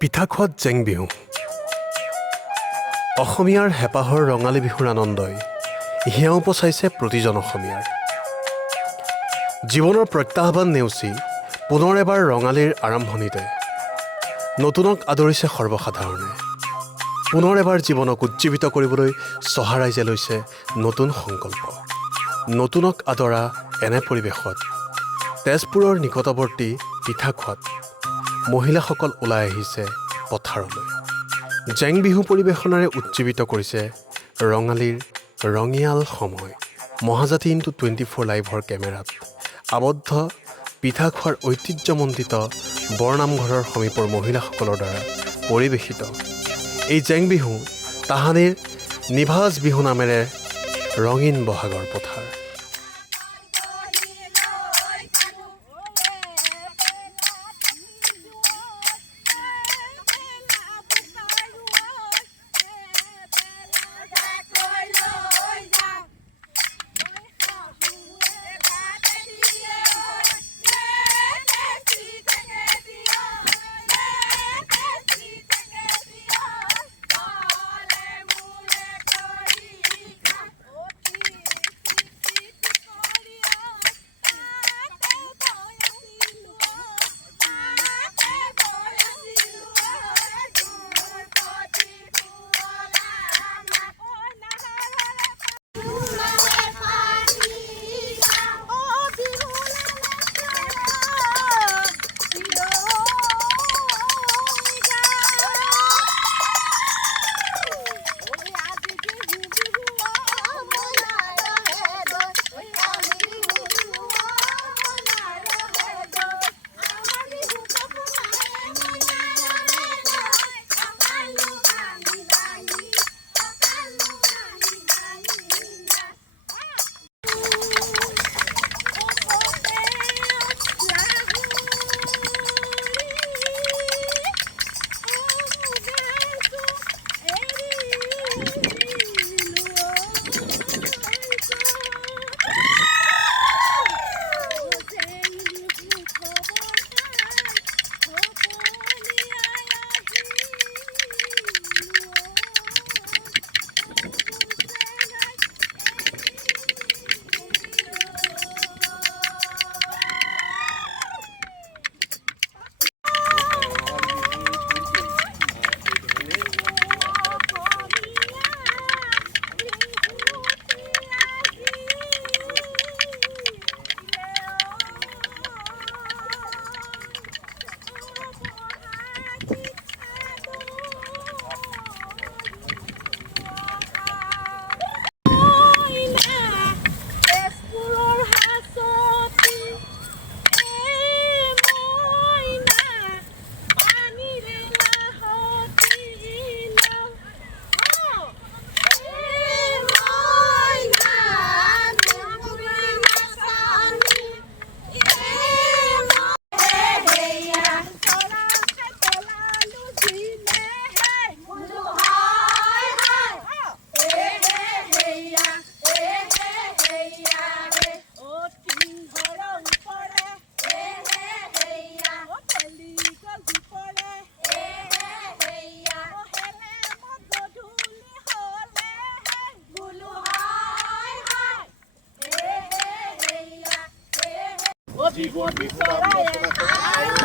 পিঠা খোৱাত জেং বিহু অসমীয়াৰ হেঁপাহৰ ৰঙালী বিহুৰ আনন্দই হিয়া উপচাইছে প্ৰতিজন অসমীয়াৰ জীৱনৰ প্ৰত্যাহ্বান নেওচি পুনৰ এবাৰ ৰঙালীৰ আৰম্ভণিতে নতুনক আদৰিছে সৰ্বসাধাৰণে পুনৰ এবাৰ জীৱনক উজ্জীৱিত কৰিবলৈ চহা ৰাইজে লৈছে নতুন সংকল্প নতুনক আদৰা এনে পৰিৱেশত তেজপুৰৰ নিকটৱৰ্তী পিঠা খোৱাত মহিলাসকল ওলাই আহিছে পথাৰলৈ জেং বিহু পৰিৱেশনেৰে উজ্জীৱিত কৰিছে ৰঙালীৰ ৰঙিয়াল সময় মহাজাতি ইনটু 24 লাইভৰ কেমেৰাত আবদ্ধ পিঠা খোৱাৰ ঐতিহ্যমণ্ডিত বৰনামঘৰৰ সমীপৰ মহিলাসকলৰ দ্বাৰা পৰিৱেশিত এই জেং বিহু তাহানিৰ নিভাজ বিহু নামেৰে ৰঙীন বহাগৰ পথাৰ বিহুৰ পিছত